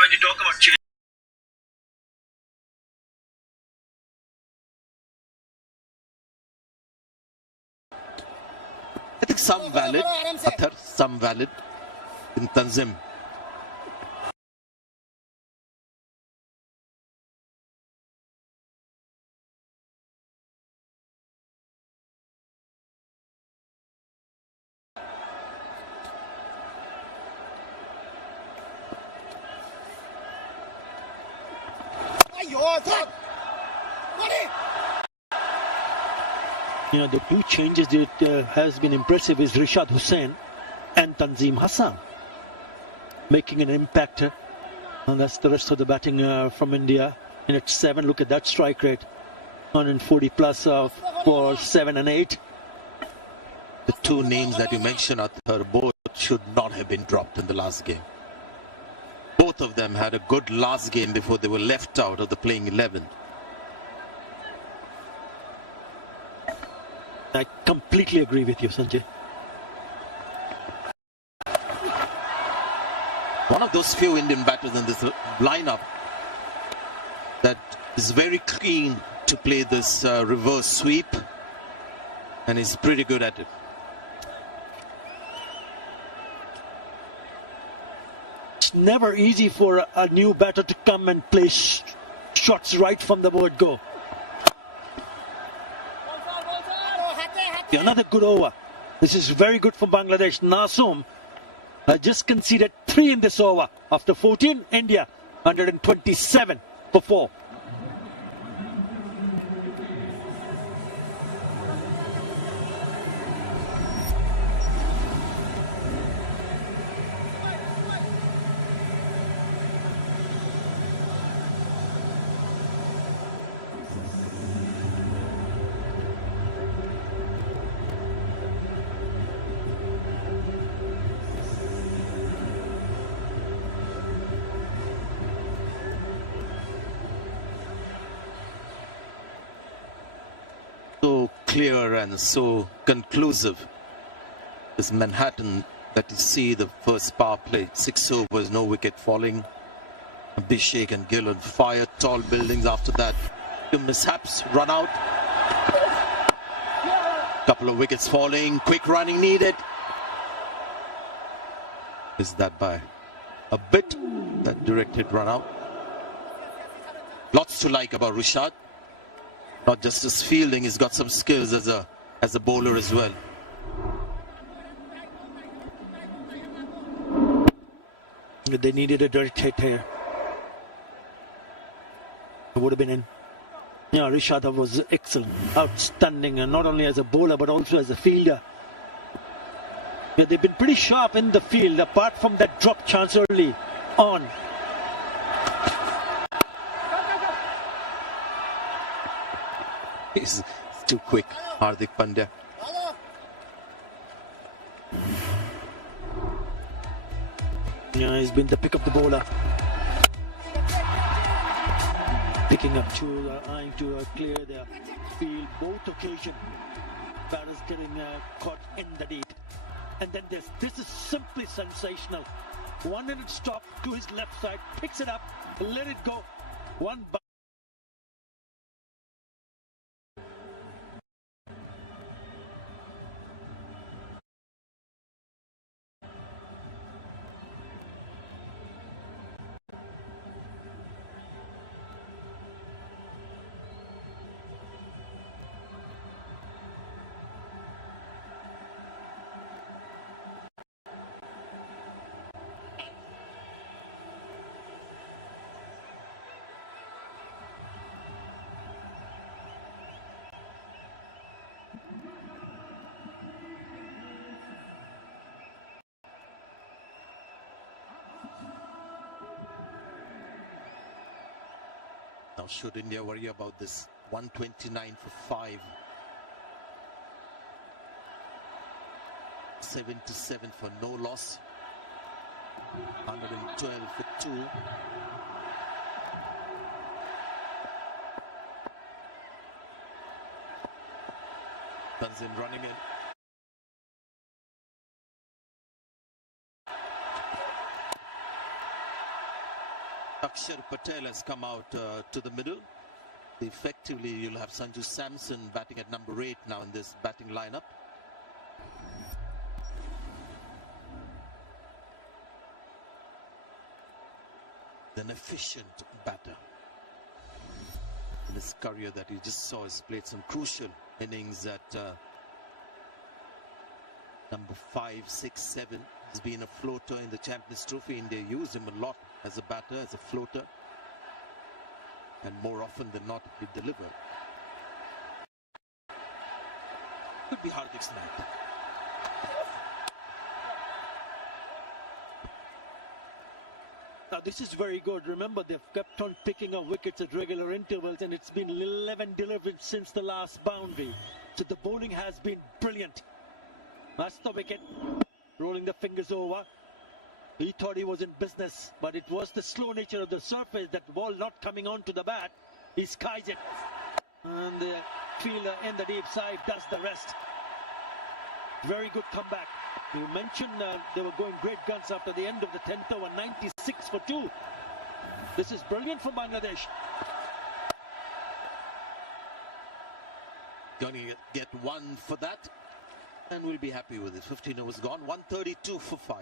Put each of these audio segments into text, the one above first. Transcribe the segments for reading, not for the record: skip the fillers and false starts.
when you talk about change. I think some valid, Athar, some valid in Tanzim. You know, the two changes that has been impressive is Rishad Hussain and Tanzim Hassan making an impact. And that's the rest of the batting from India. And at 7, look at that strike rate. 140 plus for 7 and 8. The two names that you mentioned, Athar, both should not have been dropped in the last game. Both of them had a good last game before they were left out of the playing 11. I completely agree with you, Sanjay. One of those few Indian batters in this lineup that is very keen to play this reverse sweep, and is pretty good at it. It's never easy for a new batter to come and play shots right from the word go. Another good over. This is very good for Bangladesh. Nasum just conceded 3 in this over. After 14, India 127 for 4. So clear and so conclusive. This Manhattan that you see, the first power play, 6 overs, no wicket falling. Abhishek and Gill on fire, tall buildings after that. 2 mishaps, run out. Couple of wickets falling, quick running needed. Is that by a bit, that directed run out? Lots to like about Rishad. Not just his fielding, he's got some skills as a bowler as well. They needed a direct hit here. It would have been in. Yeah, Rishad was excellent, outstanding, and not only as a bowler but also as a fielder. Yeah, they've been pretty sharp in the field, apart from that drop chance early on. He's too quick, Hardik Pandya. Yeah, he's been the pick of the bowler. Picking up to, eyeing to clear the field. Both occasions, batters getting caught in the deep. And then this is simply sensational. 1-handed stop to his left side, picks it up, let it go. One. Now should India worry about this? 129 for 5. 77 for no loss. 112 for 2. Tanzim running in. Akshar Patel has come out to the middle. Effectively, you'll have Sanju Samson batting at number 8 now in this batting lineup. An efficient batter. In his career that you just saw, has played some crucial innings at number 5, 6, 7. He's been a floater in the Champions Trophy, and they use him a lot as a batter, as a floater. And more often than not, he delivered. Could be Hardik's night. Now this is very good. Remember, they've kept on picking up wickets at regular intervals, and it's been 11 delivered since the last boundary. So the bowling has been brilliant. That's the wicket. Rolling the fingers over. He thought he was in business, but it was the slow nature of the surface, that ball not coming onto the bat. He skies it. And the fielder in the deep side does the rest. Very good comeback. You mentioned they were going great guns after the end of the 10th over, 96 for 2. This is brilliant for Bangladesh. Going to get 1 for that, and we'll be happy with it. 15 overs gone, 132 for 5.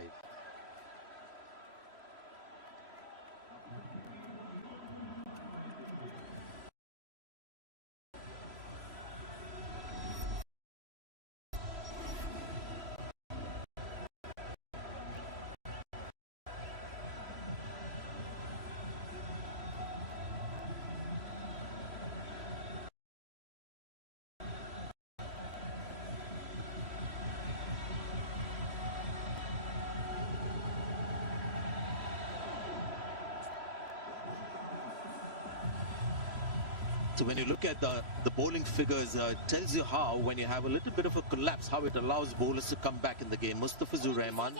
So when you look at the bowling figures, it tells you how, when you have a little bit of a collapse, how it allows bowlers to come back in the game. Mustafizur Rahman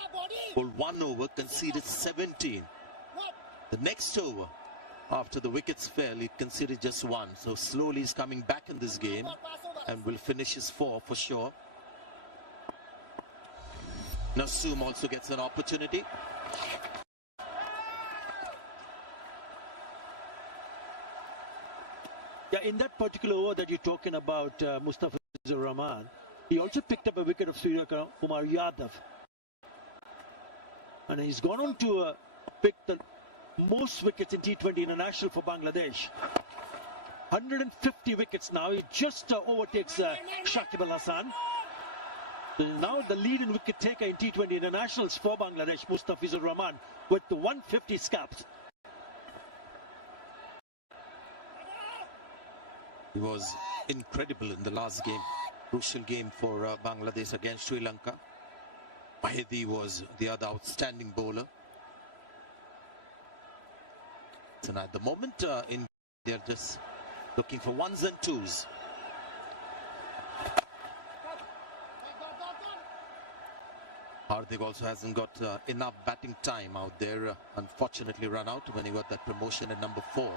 bowled 1 over, conceded 17. The next over, after the wickets fell, he conceded just 1. So slowly he's coming back in this game and will finish his 4 for sure. Nasoom also gets an opportunity. Yeah, in that particular over that you're talking about, Mustafizur Rahman, he also picked up a wicket of Surya Kumar Yadav. And he's gone on to pick the most wickets in T20 International for Bangladesh. 150 wickets now. He just overtakes Shakib Al Hasan. Now the leading wicket taker in T20 Internationals for Bangladesh, Mustafizur Rahman, with the 150 scaps. He was incredible in the last game, crucial game for Bangladesh against Sri Lanka. Mahedi was the other outstanding bowler. So now at the moment, they're just looking for 1s and 2s. Hardik also hasn't got enough batting time out there. Unfortunately run out when he got that promotion at number 4.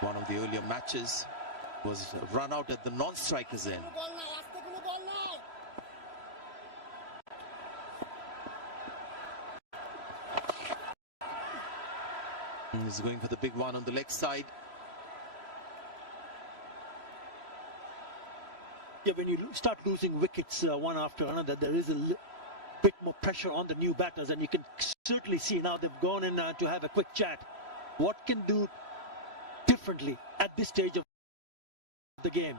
One of the earlier matches was run out at the non-strikers end. He's going for the big one on the leg side. Yeah, when you start losing wickets one after another, there is a bit more pressure on the new batters, and you can certainly see now they've gone in to have a quick chat. What can do differently at this stage of the game?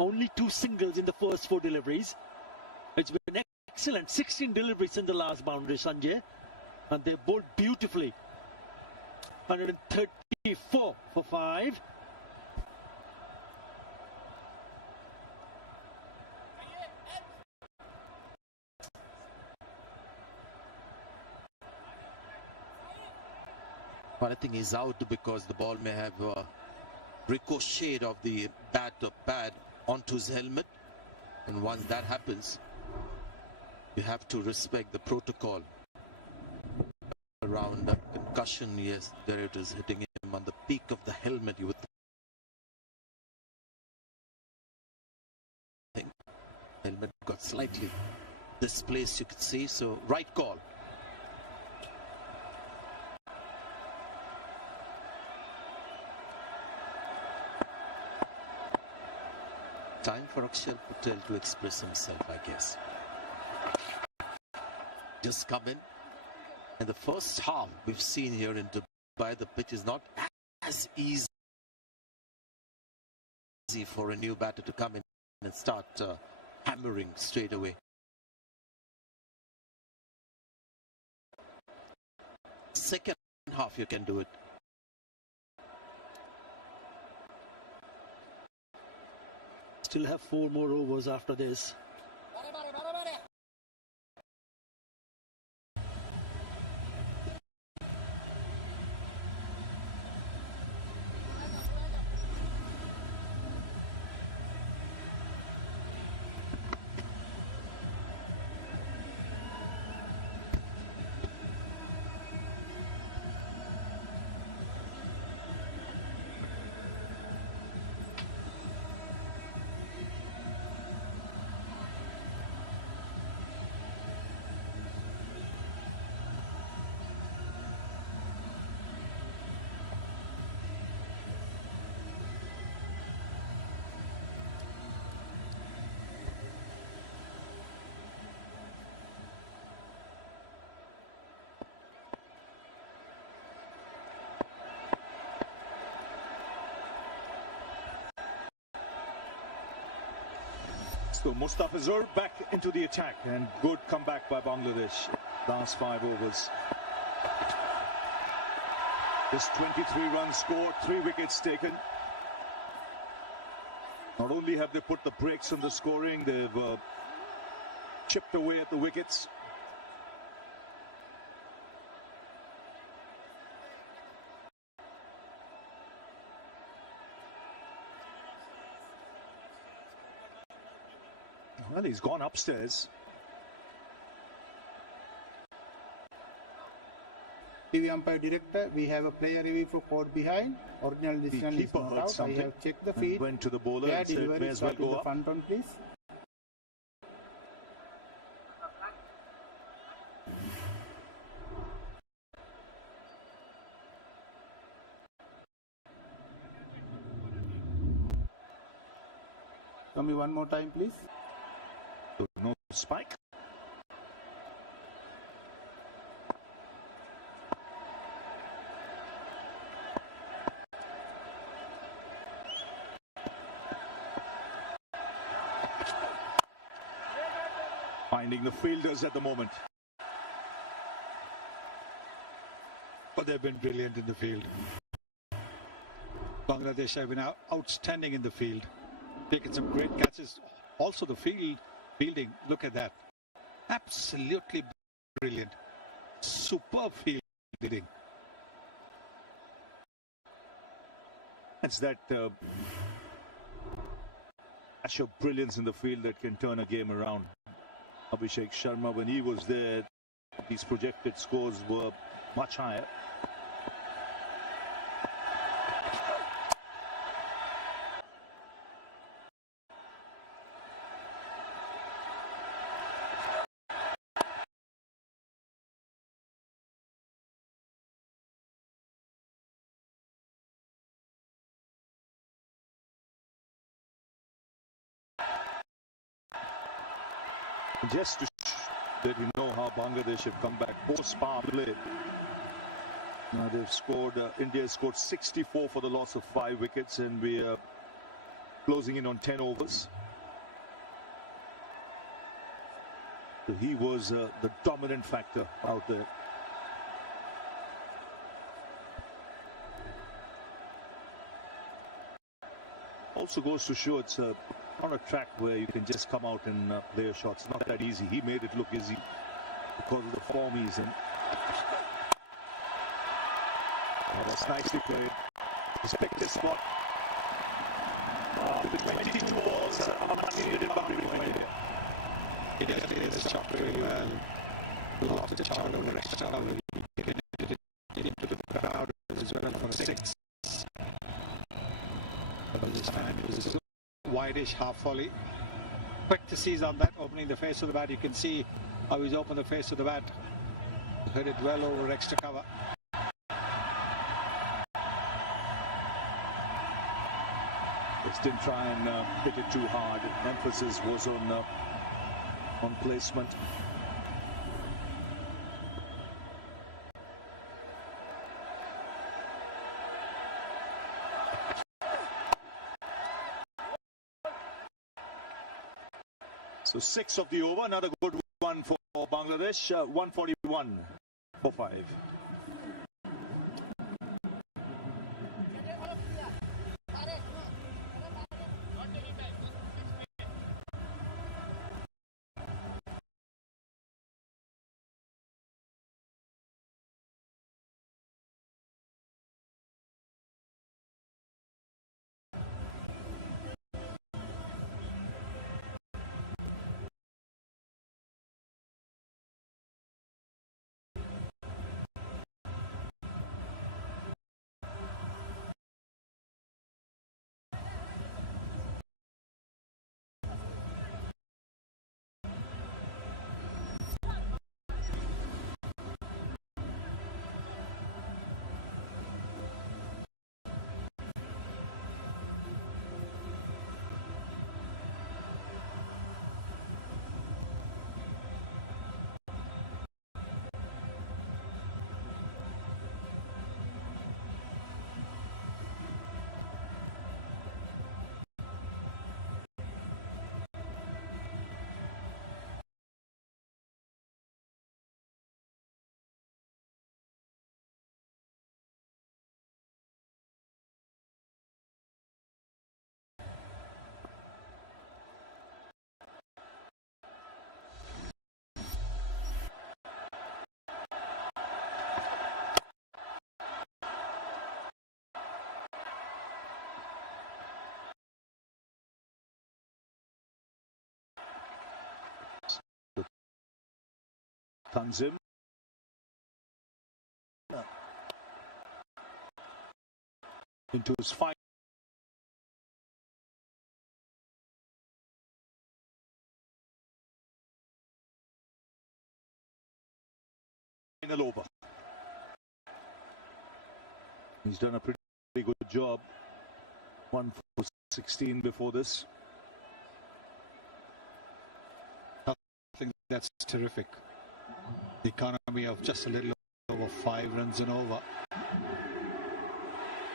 Only 2 singles in the first 4 deliveries. It's been excellent. 16 deliveries in the last boundary, Sanjay, and they bowled beautifully. 134 for 5. But I think he's out because the ball may have ricocheted of the bat or pad onto his helmet. And once that happens, you have to respect the protocol around concussion. Yes, there it is, hitting him on the peak of the helmet. You would think helmet got slightly displaced, you could see. So right call. for Akshar Patel to express himself, I guess. Just come in. And the first half we've seen here in Dubai, the pitch is not as easy for a new batter to come in and start hammering straight away. Second half you can do it. Still have 4 more overs after this. So Mustafizur back into the attack, and good comeback by Bangladesh. Last 5 overs. Just 23 runs scored, 3 wickets taken. Not only have they put the brakes on the scoring, they've chipped away at the wickets. Well, he's gone upstairs. TV umpire director, we have a player review for caught behind. Original decision is not out. I have checked the feed. Went to the bowler and said, may as well go up. Front on, please. Show me one more time, please. No spike. Finding the fielders at the moment. But they've been brilliant in the field. Bangladesh have been outstanding in the field. Taken some great catches. Also the fielding, look at that. Absolutely brilliant. Superb fielding. It's that dash of brilliance in the field that can turn a game around. Abhishek Sharma, when he was there, these projected scores were much higher. Just to let you know how Bangladesh have come back post power play. Now they've scored, India scored 64 for the loss of 5 wickets, and we are closing in on 10 overs. So he was the dominant factor out there. Also goes to show it's not a track where you can just come out and play a shot. It's not that easy. He made it look easy because of the form he's in. Oh, that's nicely played. Respect this spot. With 22 balls, unneeded boundary point here. He did this shot really well. Lots of charge over extra cover. He did it into the crowd as well for 6. But this time it was wide-ish half volley. Quick to seize on that, opening the face of the bat. You can see how he's opened the face of the bat. Hit it well over extra cover. Just didn't try and hit it too hard. Emphasis was on placement. So 6 of the over, another good one for Bangladesh. 141 for 5. Tanzim. Into his final over. He's done a pretty good job. 1 for 16 before this. I think that's terrific. The economy of just a little over 5 runs and over.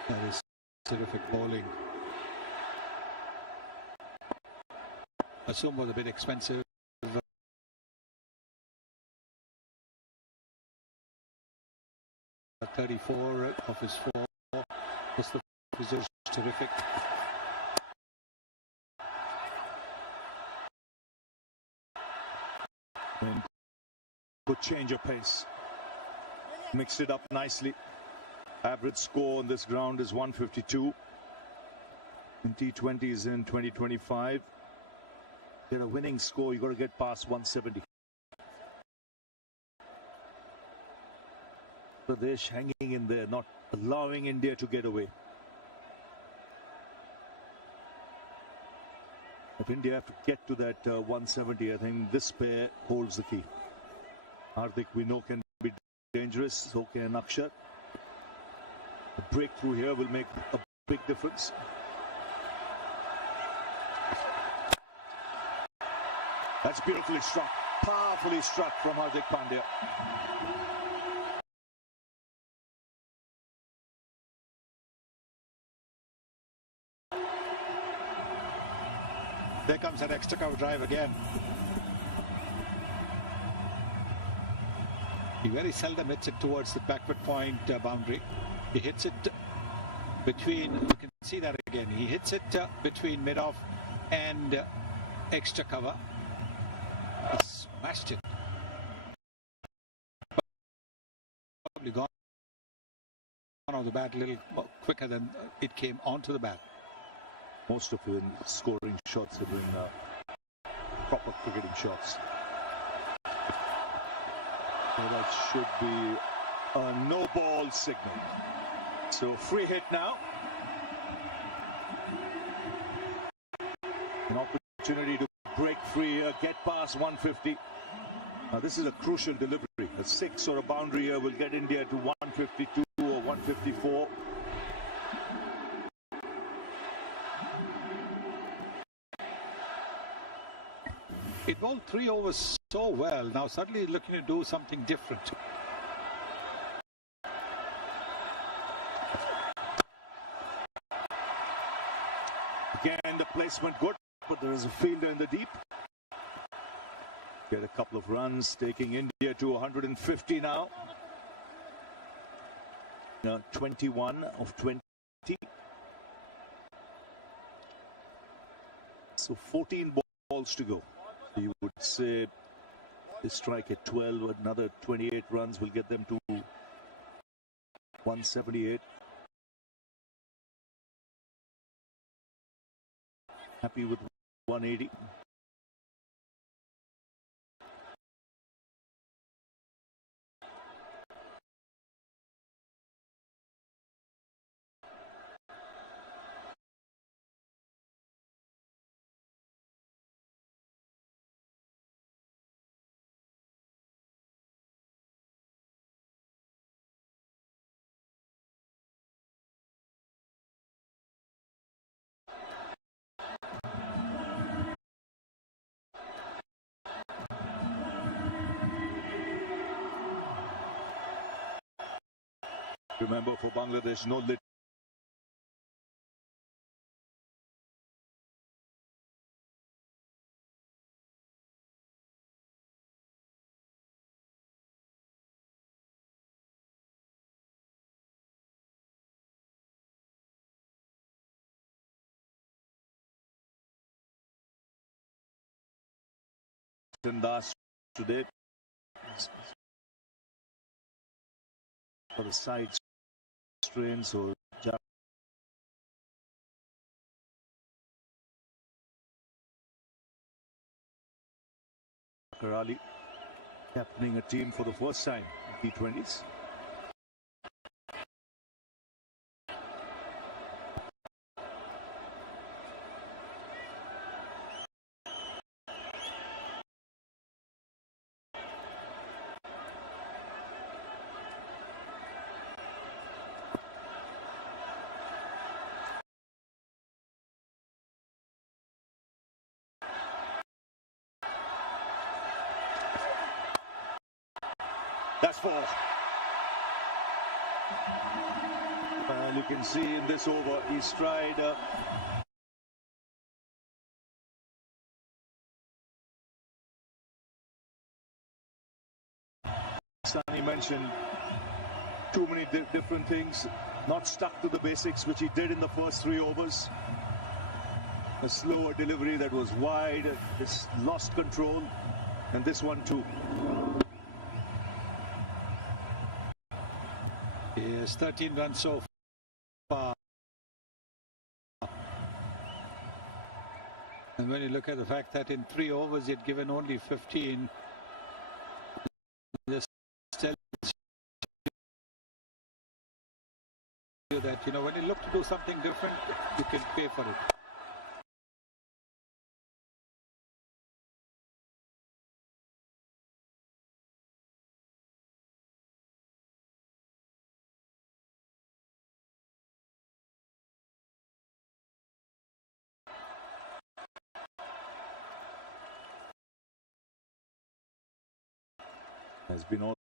That is terrific bowling. I assume was a bit expensive. 34 of his 4. Plus the was terrific. And good change of pace. Mixed it up nicely. Average score on this ground is 152. In T20s in 2025. Get a winning score, you got to get past 170. Pradesh hanging in there, not allowing India to get away. If India have to get to that 170, I think this pair holds the key. Hardik, we know, can be dangerous. So can Akshar. A breakthrough here will make a big difference. That's beautifully struck. Powerfully struck from Hardik Pandya. There comes that extra cover drive again. He very seldom hits it towards the backward point boundary. He hits it between, you can see that again, he hits it between mid-off and extra cover. He smashed it. Probably gone off the bat a little quicker than it came onto the bat. Most of the scoring shots have been proper cricketing shots. So that should be a no ball signal. So free hit now. An opportunity to break free, get past 150. Now this is a crucial delivery. A 6 or a boundary here will get India to 152 or 154. It bowled 3 overs so well. Now suddenly looking to do something different. Again, the placement good, but there is a fielder in the deep. Get a couple of runs, taking India to 150 now. 21 of 20. So 14 balls to go. You would say they strike at 12, another 28 runs will get them to 178. Happy with 180. Remember, for Bangladesh, no lit. Das today for the side strain, so Karali captaining a team for the first time in T20s. That's 4. And you can see in this over, he's tried Sunny mentioned too many different things, not stuck to the basics, which he did in the first 3 overs. A slower delivery that was wide, just lost control, and this one too. Yes, 13 runs so far. And when you look at the fact that in 3 overs he had given only 15, just tells you that, you know, when you look to do something different, you can pay for it. Has been all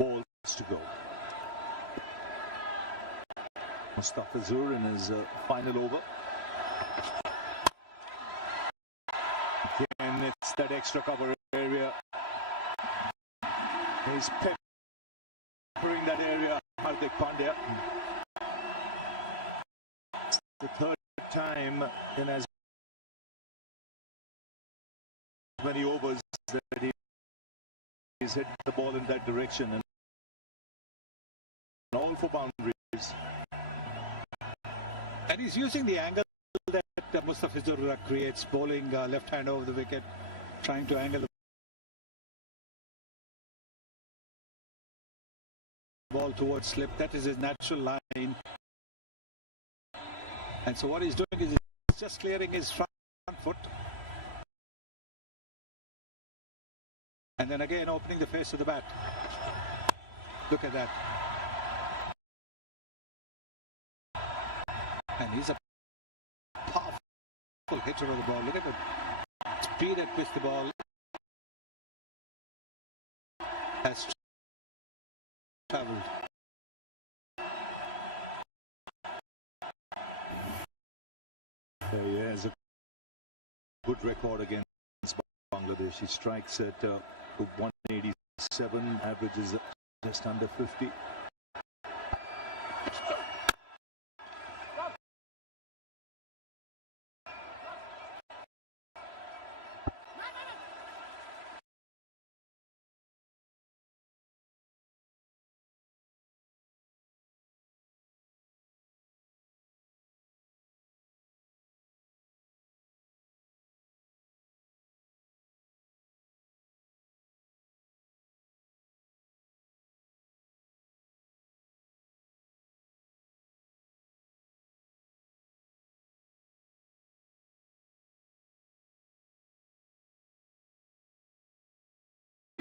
balls to go. Mustafizur in his final over. extra cover area. He's peppering that area, Hardik Pandya. It's the third time in as many overs that he's hit the ball in that direction, and all for boundaries. And he's using the angle that Mustafizur creates, bowling left hand over the wicket, trying to angle the ball towards slip. That is his natural line. And so what he's doing is he's just clearing his front foot. And then again opening the face of the bat. Look at that. And he's a powerful hitter of the ball. Look at the speed at which the ball has travelled. He has a good record against Bangladesh. He strikes at 187, averages just under 50.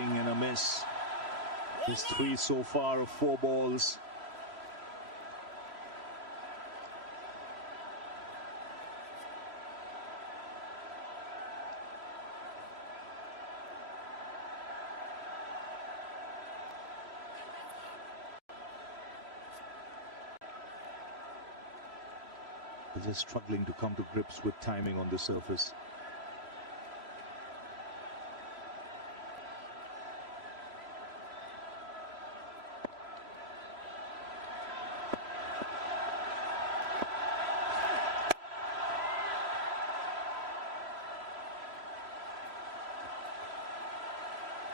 And a miss. His 3 so far of 4 balls. They're just struggling to come to grips with timing on the surface.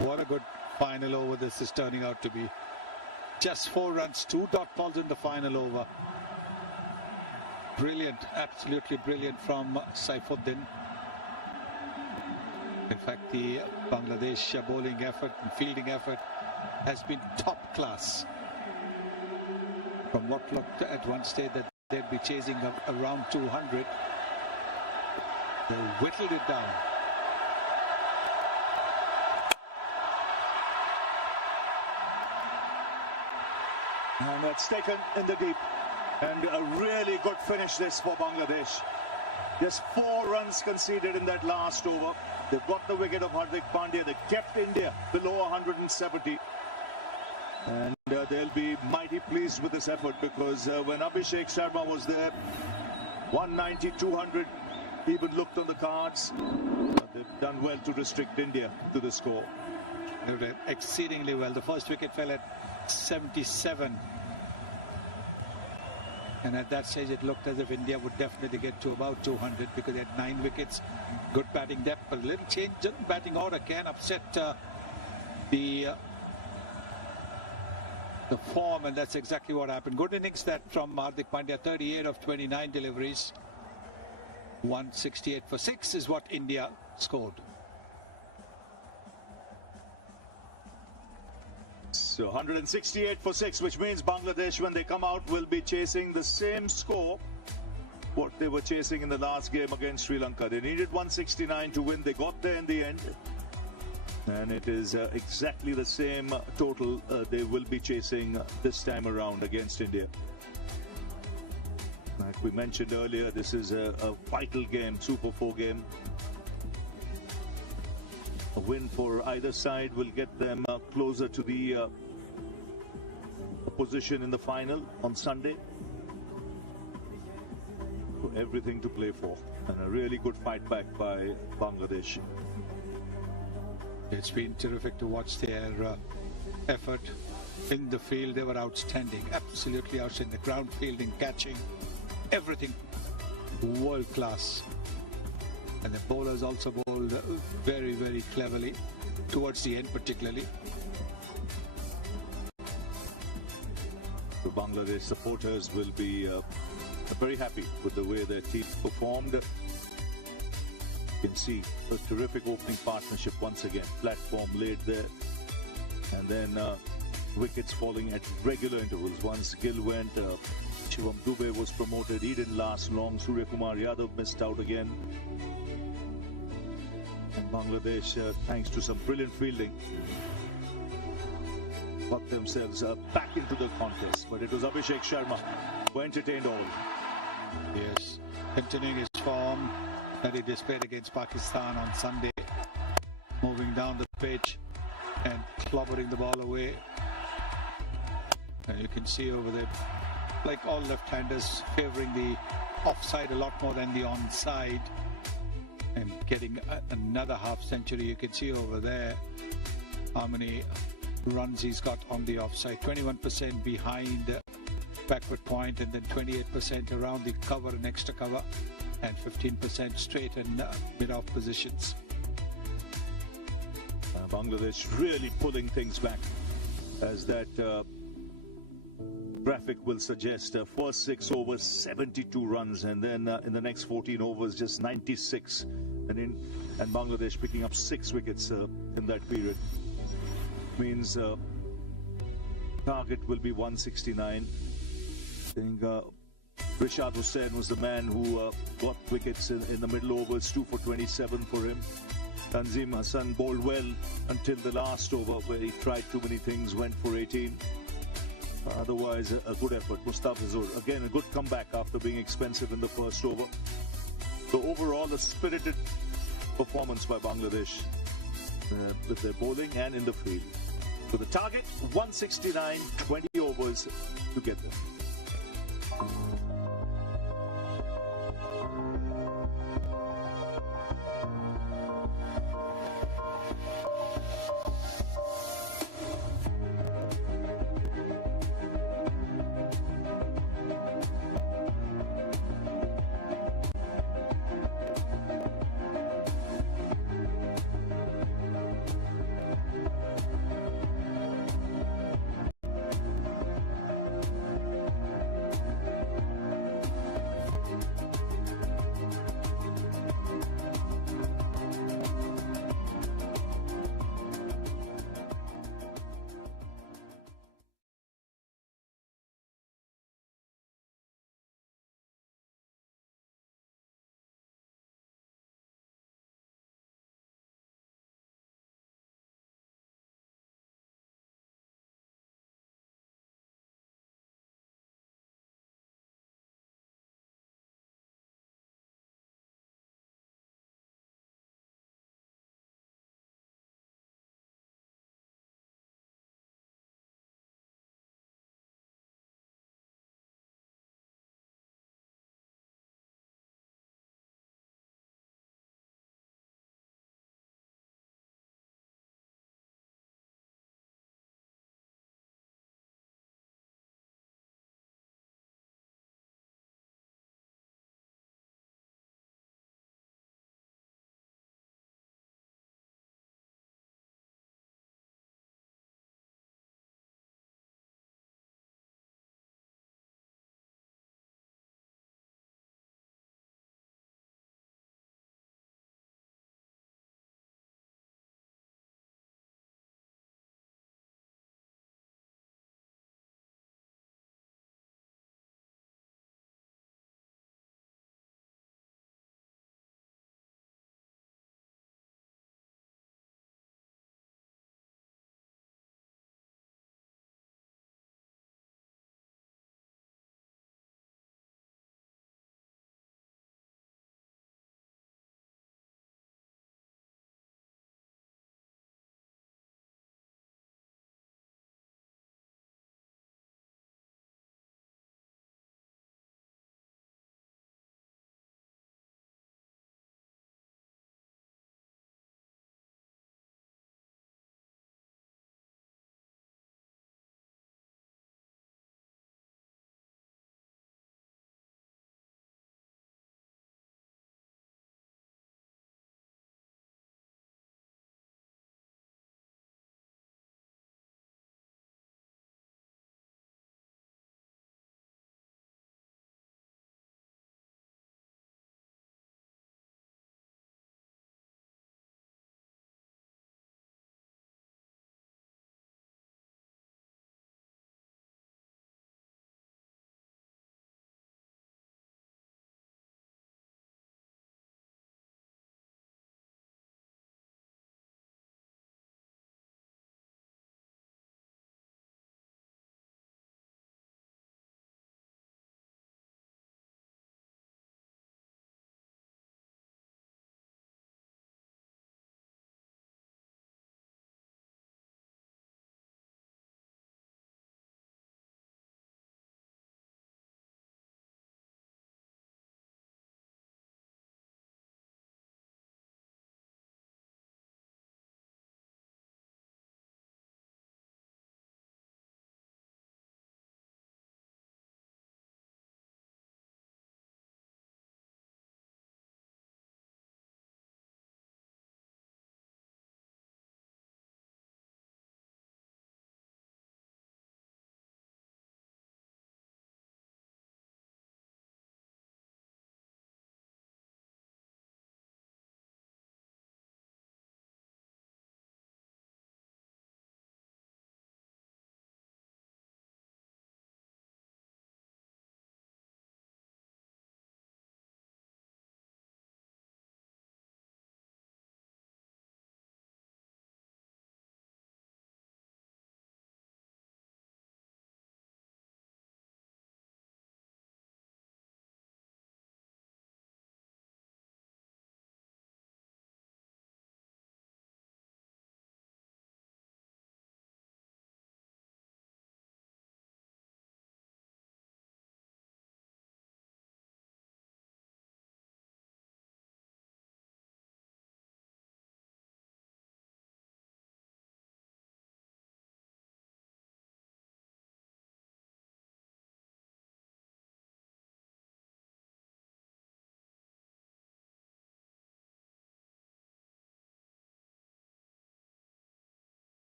What a good final over this is turning out to be. Just 4 runs, 2 dot balls in the final over. Brilliant, absolutely brilliant from Saifuddin. In fact, the Bangladesh bowling effort and fielding effort has been top class. From what looked at one stage that they'd be chasing around 200, they whittled it down. And that's taken in the deep. And a really good finish this for Bangladesh. Just 4 runs conceded in that last over. They've got the wicket of Hardik Pandya. They kept India below 170. And they'll be mighty pleased with this effort, because when Abhishek Sharma was there, 190, 200 even looked on the cards. But they've done well to restrict India to the score. They did exceedingly well. The first wicket fell at 77. And at that stage it looked as if India would definitely get to about 200, because they had 9 wickets, good batting depth. But a little change in batting order can upset the form, and that's exactly what happened. Good innings that from Hardik Pandya, 38 of 29 deliveries. 168 for 6 is what India scored. So 168 for 6, which means Bangladesh, when they come out, will be chasing the same score what they were chasing in the last game against Sri Lanka. They needed 169 to win. They got there in the end. And it is exactly the same total they will be chasing this time around against India. Like we mentioned earlier, this is a vital game, Super 4 game. A win for either side will get them closer to the position in the final on Sunday. So everything to play for, and a really good fight back by Bangladesh. It's been terrific to watch their effort in the field. They were outstanding, absolutely outstanding. The ground fielding, catching, everything world class. And the bowlers also bowled very, very cleverly towards the end, particularly. The Bangladesh supporters will be very happy with the way their team performed. You can see a terrific opening partnership once again. Platform laid there, and then wickets falling at regular intervals. Once Gill went, Shivam Dubey was promoted. He didn't last long. Surya Kumar Yadav missed out again. And Bangladesh, thanks to some brilliant fielding, got themselves back into the contest. But it was Abhishek Sharma who entertained all. Yes, continuing his form that he displayed against Pakistan on Sunday, moving down the pitch and clobbering the ball away. And you can see over there, like all left-handers, favouring the offside a lot more than the onside, and getting another half century. You can see over there how many runs he's got on the offside. 21% behind backward point, and then 28% around the cover and extra cover, and 15% straight and mid-off positions. Bangladesh really pulling things back, as that graphic will suggest. First 6 overs, 72 runs, and then in the next 14 overs, just 96. And Bangladesh picking up 6 wickets in that period. Means target will be 169. I think Rishad Hussain was the man who got wickets in the middle overs, 2 for 27 for him. Tanzim Hassan bowled well until the last over, where he tried too many things, went for 18. Otherwise, a good effort. Mustafizur, again, a good comeback after being expensive in the first over. So overall, a spirited performance by Bangladesh with their bowling and in the field. So the target, 169, 20 overs to get there.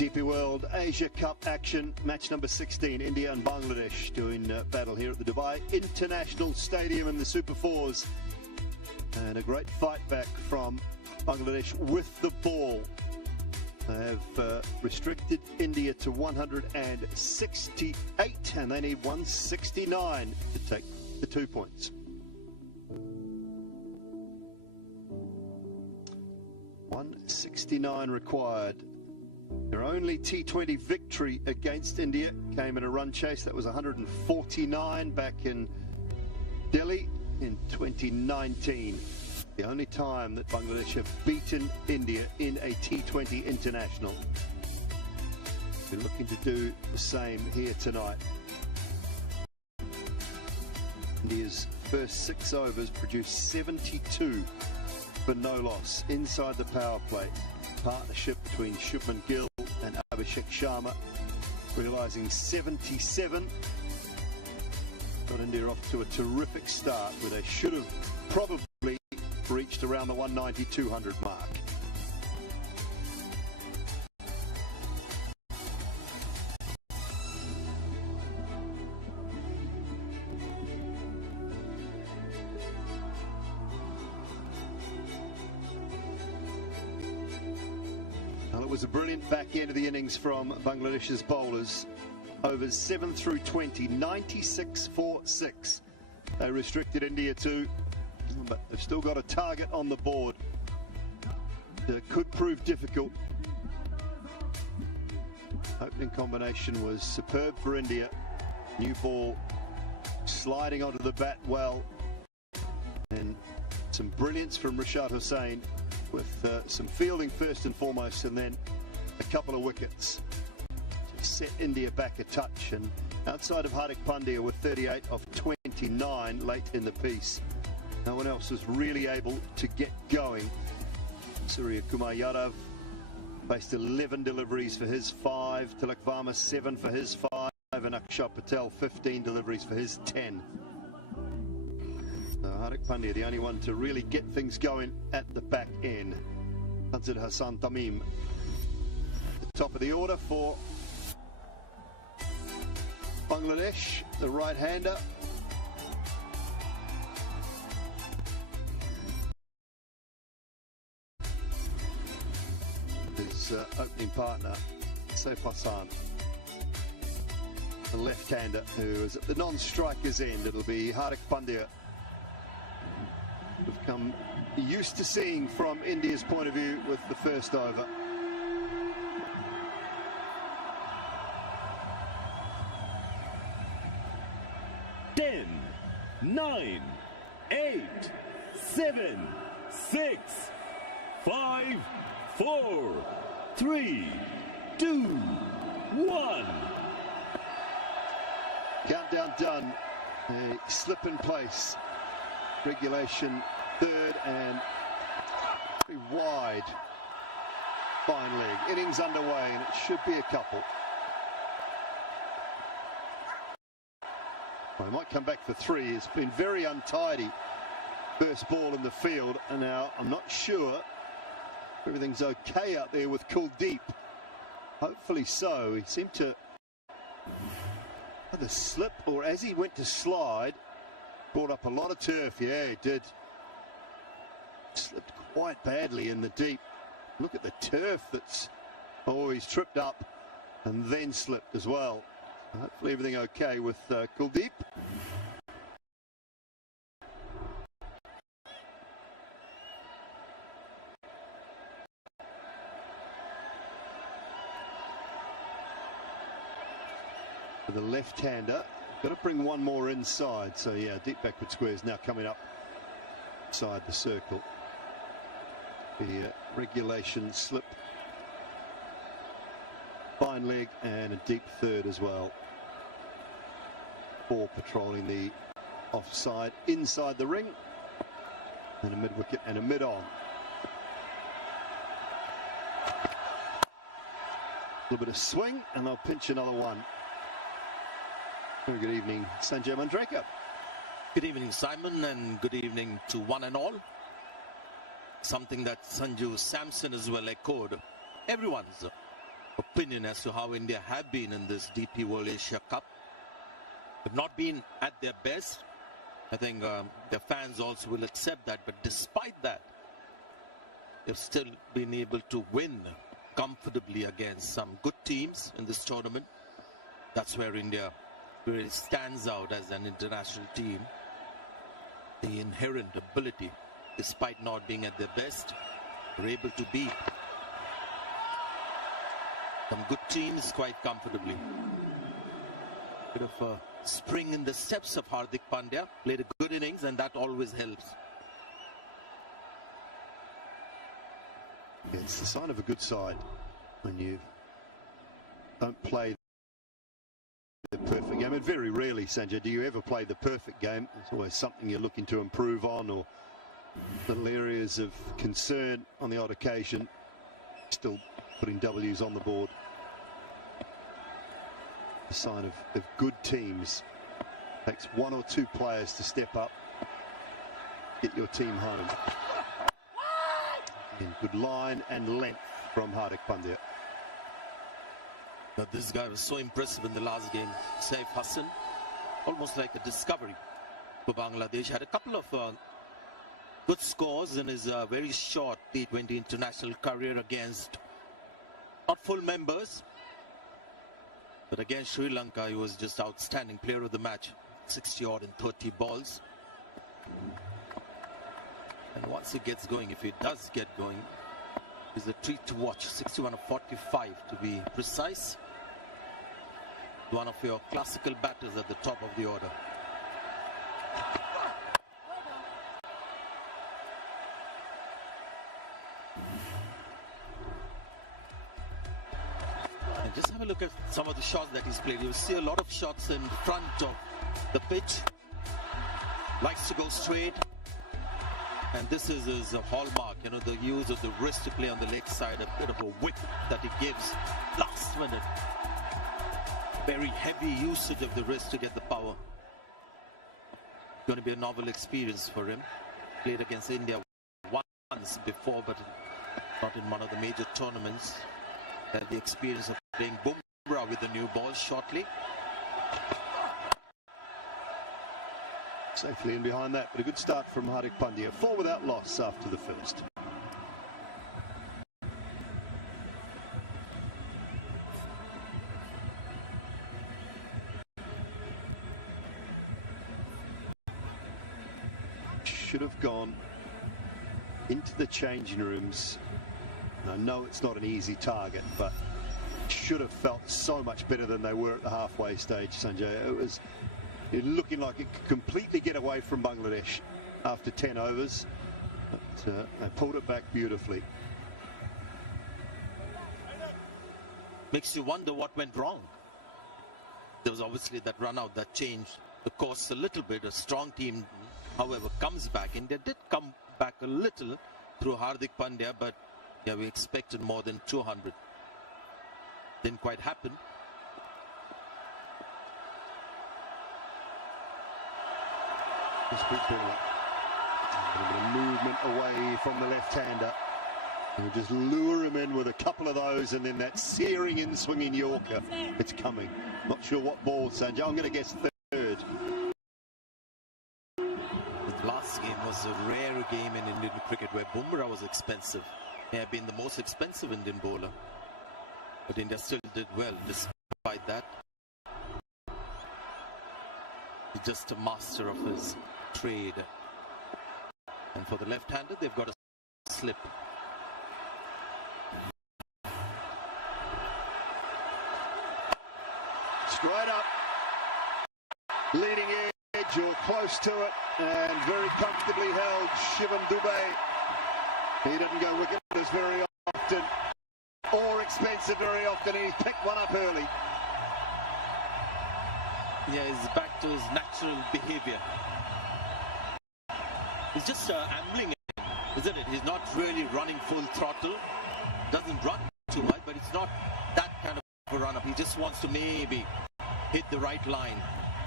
DP World Asia Cup action, match number 16, India and Bangladesh doing battle here at the Dubai International Stadium in the Super Fours. And a great fight back from Bangladesh with the ball. They have restricted India to 168 and they need 169 to take the 2 points. 169 required. Their only T20 victory against India came in a run chase. That was 149 back in Delhi in 2019. The only time that Bangladesh have beaten India in a T20 international. We're looking to do the same here tonight. India's first 6 overs produced 72 for no loss inside the power play. Partnership between Shubman Gill and Abhishek Sharma, realising 77. Got India off to a terrific start where they should have probably reached around the 190-200 mark. Well, it was a brilliant back end of the innings from Bangladesh's bowlers. Overs 7 through 20, 96 for 6. They restricted India to, but they've still got a target on the board. It could prove difficult. Opening combination was superb for India. New ball sliding onto the bat well. And some brilliance from Rashad Hussain with some fielding first and foremost, and then a couple of wickets to set India back a touch. And outside of Hardik Pandya with 38 of 29 late in the piece, no one else was really able to get going. Surya Kumar Yadav faced 11 deliveries for his 5, Tilak Varma 7 for his 5, and Akshar Patel 15 deliveries for his 10. Hardik Pandya, the only one to really get things going at the back end. Tanzil Hassan Tamim, at the top of the order for Bangladesh, the right-hander. His opening partner, Saif Hassan, the left-hander, who is at the non-striker's end. It'll be Hardik Pandya. We've come used to seeing from India's point of view with the first over. Ten, 9, 8, 7, 6, 5, 4, 3, 2, 1. Countdown done. A slip in place. Regulation third and very wide. Fine leg. Innings underway and it should be a couple. Well, he might come back for 3. It's been very untidy. First ball in the field, and now I'm not sure if everything's okay out there with Kuldeep. Hopefully so. He seemed to either slip, or as he went to slide, brought up a lot of turf. Yeah, he did. Slipped quite badly in the deep. Look at the turf that's... Oh, he's tripped up and then slipped as well. Hopefully everything okay with Kuldeep. For the left-hander, got to bring one more inside. So yeah, deep backward square is now coming up inside the circle. The regulation slip, fine leg, and a deep third as well. 4 patrolling the offside inside the ring, and a mid wicket and a mid on. A little bit of swing, and they'll pinch another one. Very good evening, Sanjay Mandraker. Good evening, Simon, and good evening to one and all. Something that Sanju Samson as well echoed. Everyone's opinion as to how India have been in this DP World Asia Cup. They've not been at their best. I think their fans also will accept that. But despite that, they've still been able to win comfortably against some good teams in this tournament. That's where India really stands out as an international team. The inherent ability, despite not being at their best, they're able to beat some good teams quite comfortably. Bit of a spring in the steps of Hardik Pandya. Played a good innings, and that always helps. It's the sign of a good side when you don't play the perfect game. And very rarely, Sanjay, do you ever play the perfect game. It's always something you're looking to improve on, or little areas of concern on the odd occasion. Still putting W's on the board. A sign of good teams. Takes one or two players to step up, get your team home. Good line and length from Hardik Pandya. Now this guy was so impressive in the last game. Saif Hassan, almost like a discovery for Bangladesh. Had a couple of good scores in his very short T20 international career against not full members. But against Sri Lanka, he was just outstanding player of the match. 60 odd in 30 balls. And once he gets going, if he does get going, it's a treat to watch. 61 of 45 to be precise. One of your classical batters at the top of the order. And just have a look at some of the shots that he's played. You'll see a lot of shots in front of the pitch. Likes to go straight. And this is his hallmark, you know, the use of the wrist to play on the leg side, a bit of a whip that he gives last minute. Very heavy usage of the wrist to get the power. Going to be a novel experience for him. Played against India once before, but not in one of the major tournaments. Had the experience of playing Bumrah with the new ball shortly. Safely in behind that, but a good start from Hardik Pandya. 4 without loss after the first. Should have gone into the changing rooms. And I know it's not an easy target, but should have felt so much better than they were at the halfway stage, Sanjay. It was looking like it could completely get away from Bangladesh after 10 overs. But they pulled it back beautifully. Makes you wonder what went wrong. There was obviously that run out that changed the course a little bit. A strong team, however, comes back. India did come back a little through Hardik Pandya, but yeah, we expected more than 200. Didn't quite happen. Just a bit of movement away from the left-hander. And just lure him in with a couple of those, and then that searing in swinging Yorker. It's coming. Not sure what ball, Sanjay. I'm going to guess third. The last game was a rare game in Indian cricket where Bumrah was expensive. He had been the most expensive Indian bowler. But India still did well despite that. He's just a master of his trade. And for the left-hander, they've got a slip. Straight up. Leading edge or close to it. And very comfortably held. Shivam Dubey. He didn't go wicketers very often. Or expensive very often. He picked one up early. Yeah, he's back to his natural behavior. He's just ambling, isn't it? He's not really running full throttle. Doesn't run too much, but it's not that kind of a run-up. He just wants to maybe hit the right line.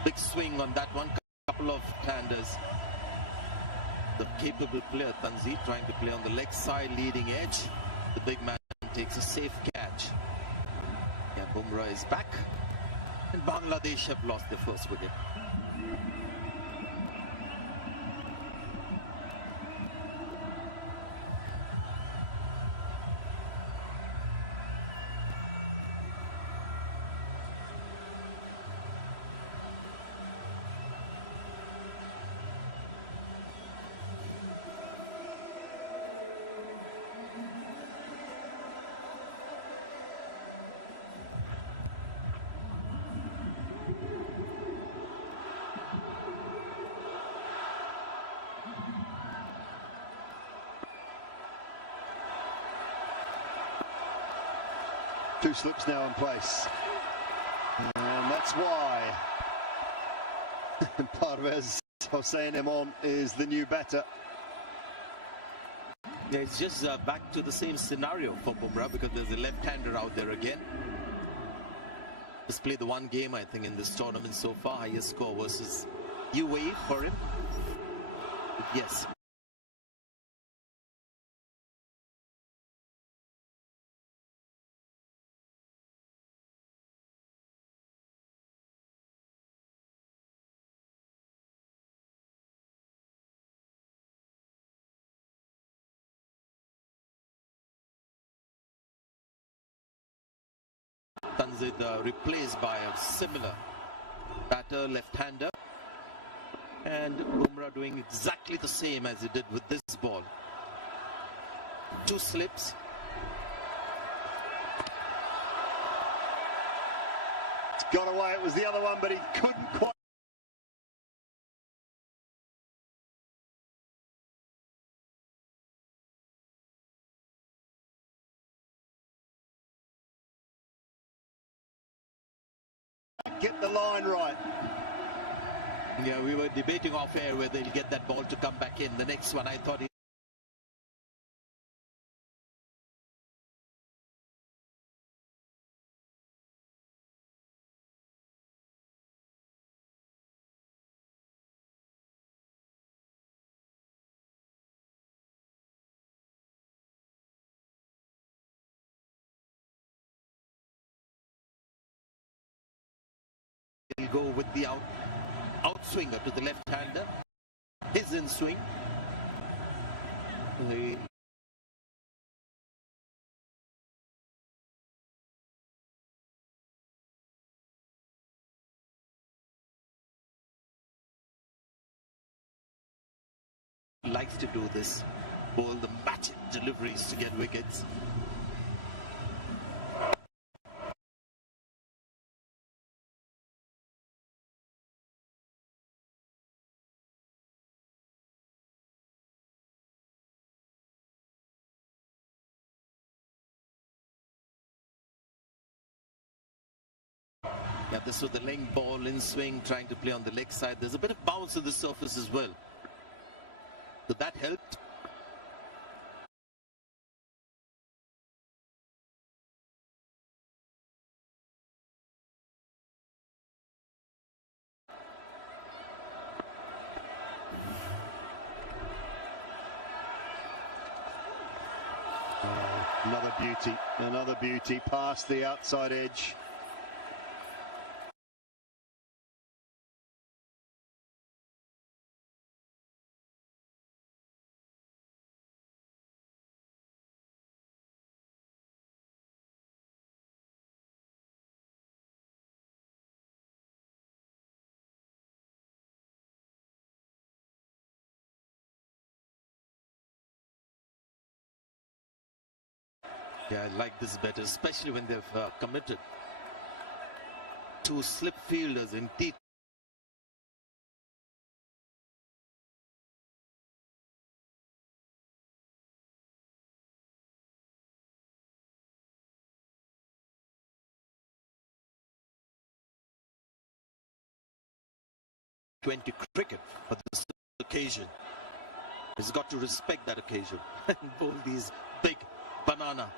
Big swing on that one. Couple of handers. The capable player, Tanzim, trying to play on the leg side, leading edge. The big man takes a safe catch. Bumrah is back, and Bangladesh have lost their first wicket. Two slips now in place. And that's why Parvez Hossain Emon is the new batter. Yeah, it's just back to the same scenario for Bumrah because there's a left-hander out there again. Just played the one game, I think, in this tournament so far. Highest score versus UAE for him. But yes. Tanzid replaced by a similar batter, left-hander, and Bumrah doing exactly the same as he did with this ball. Two slips. It's got away. It was the other one, but he couldn't quite. Get the line right. Yeah, we were debating off air whether he'll get that ball to come back in. The next one, I thought he will go with the outswinger to the left-hander. His in-swing. He likes to do this. Bowl the matching deliveries to get wickets. Yeah, this was the length ball in swing, trying to play on the leg side. There's a bit of bounce to the surface as well. So that helped. Another beauty past the outside edge. Yeah, I like this better, especially when they've committed two slip fielders in T20. Cricket for this occasion. He's got to respect that occasion and bowl these big banana.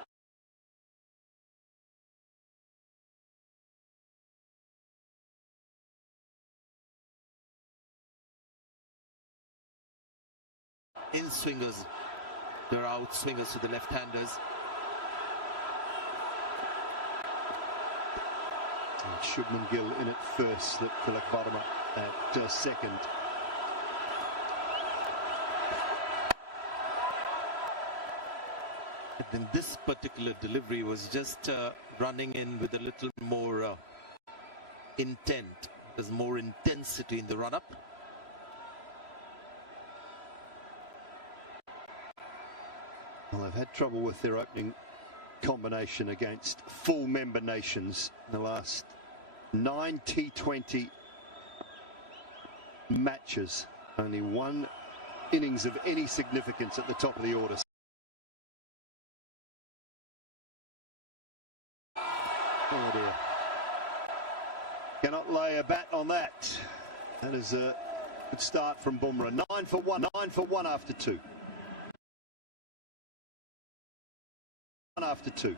In swingers, there are out swingers to the left-handers. Shubman Gill in at first, that Tilak Varma at second. I think this particular delivery was just running in with a little more intent. There's more intensity in the run-up. Well, they've had trouble with their opening combination against full member nations in the last 9 T20 matches. Only one innings of any significance at the top of the order. Oh dear. Cannot lay a bat on that. That is a good start from Bumrah. 9 for 1. 9 for 1 after 2. After 2.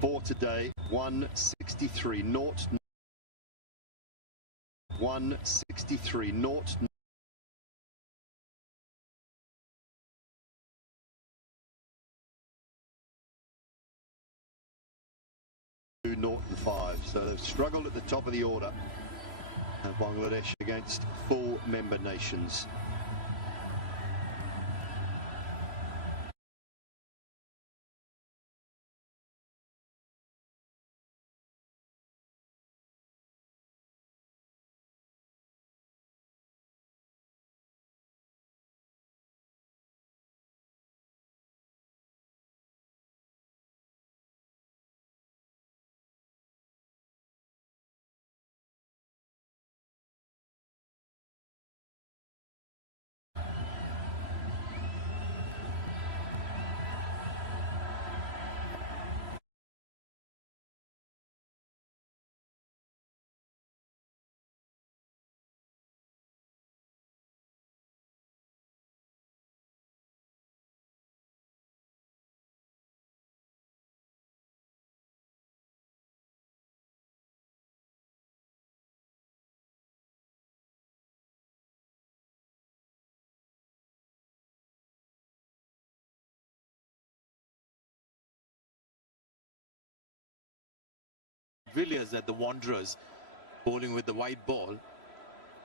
For today, 163 naught. 163 naught. Naught and 5. So they've struggled at the top of the order. And Bangladesh against full member nations. Villiers at the Wanderers, bowling with the white ball,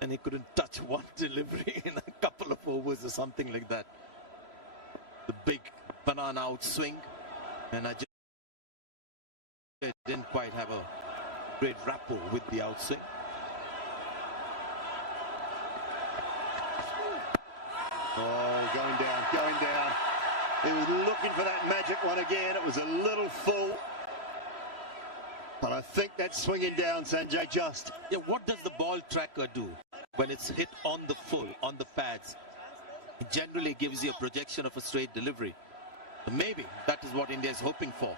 and he couldn't touch one delivery in a couple of overs or something like that. The big banana outswing, and I just didn't quite have a great rapport with the outswing. Oh, going down, going down. He was looking for that magic one again. It was a little full. But I think that's swinging down, Sanjay, just. Yeah, what does the ball tracker do when it's hit on the full, on the pads? It generally gives you a projection of a straight delivery. So maybe that is what India is hoping for.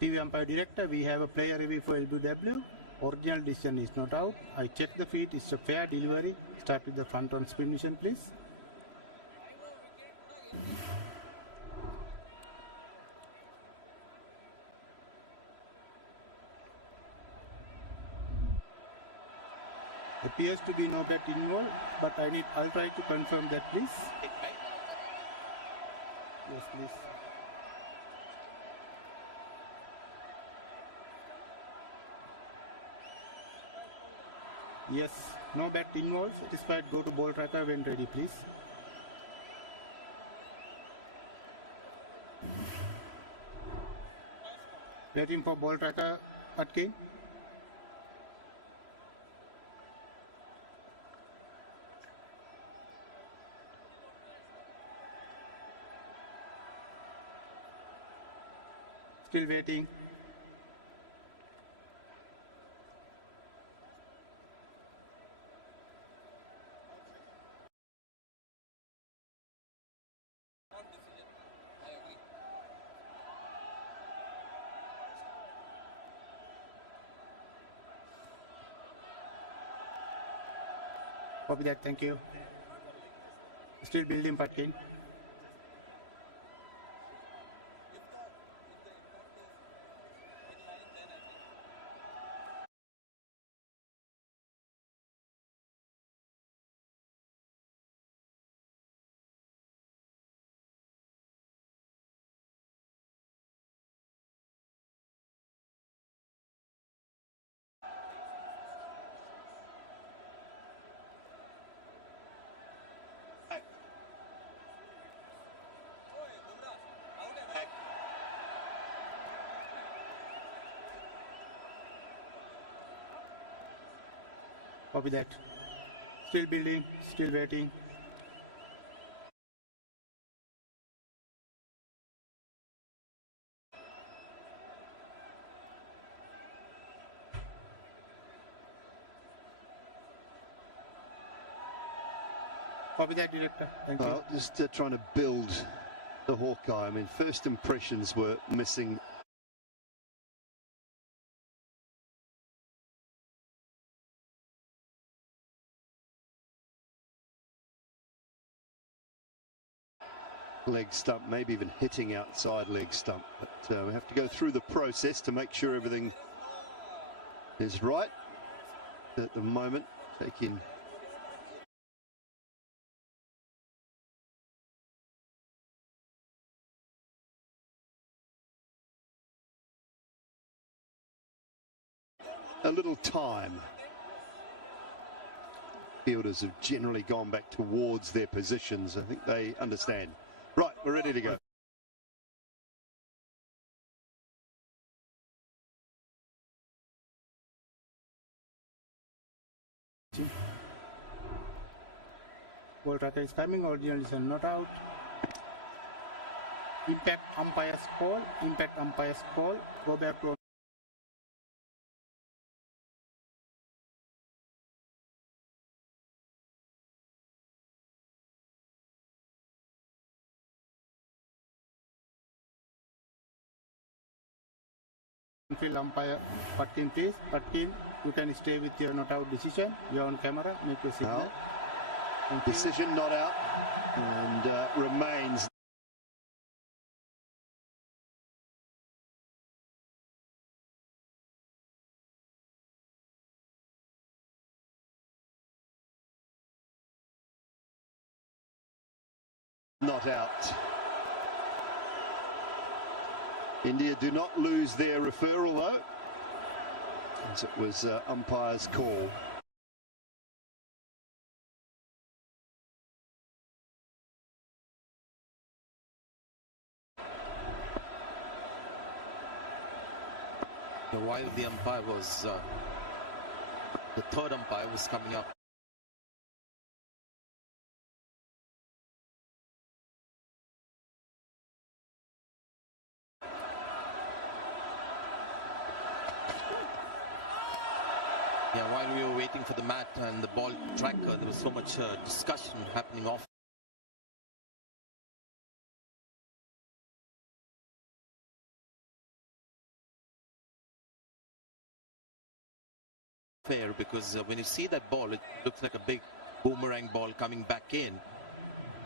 TV umpire director, we have a player review for LBW. Original decision is not out. I check the feet. It's a fair delivery. Start with the front on spin mission, please. Appears to be no bet involved, but I'll try to confirm that, please. Yes, please. Yes, no bet involved. Satisfied, go to ball tracker when ready, please. Waiting for ball tracker, Atkin. Still waiting. Copy that, thank you. Still building, Patkin. Copy that. Still building, still waiting. Copy that, Director. Thank you. Well, just trying to build the Hawkeye. I mean, first impressions were missing. Leg stump, maybe even hitting outside leg stump. But we have to go through the process to make sure everything is right. At the moment, taking a little time. Fielders have generally gone back towards their positions. I think they understand. Right, we're ready to go. Ball tracker is coming, original is not out. Impact umpire's call, impact umpire's call, go back to field umpire. Patkin, please. Patkin, you can stay with your not out decision. You're on camera, make your signal. Thank you. Decision not out and remains. Not out. India do not lose their referral though, as it was umpire's call. While the umpire was, the third umpire was coming up. Yeah, while we were waiting for the mat and the ball tracker, there was so much discussion happening off. Fair, because when you see that ball, it looks like a big boomerang ball coming back in.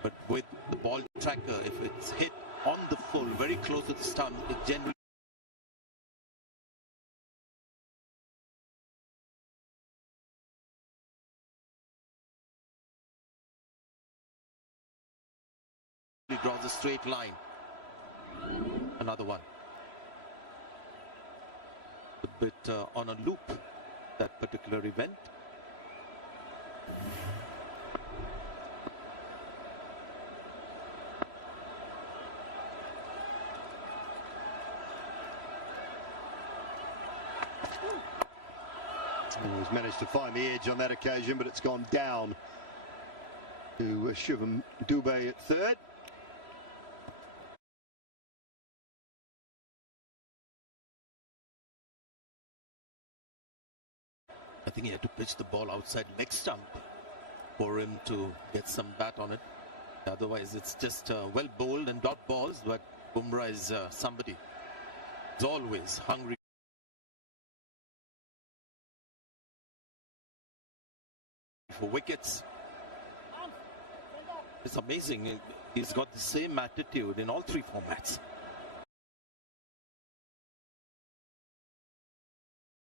But with the ball tracker, if it's hit on the full, very close to the stump, it generally draws a straight line. Another one. A bit on a loop, that particular event. He's managed to find the edge on that occasion, but it's gone down to Shivam Dubey at third. I think he had to pitch the ball outside leg stump for him to get some bat on it. Otherwise, it's just well bowled and dot balls, but Bumrah is somebody who's always hungry for wickets. It's amazing. He's got the same attitude in all three formats.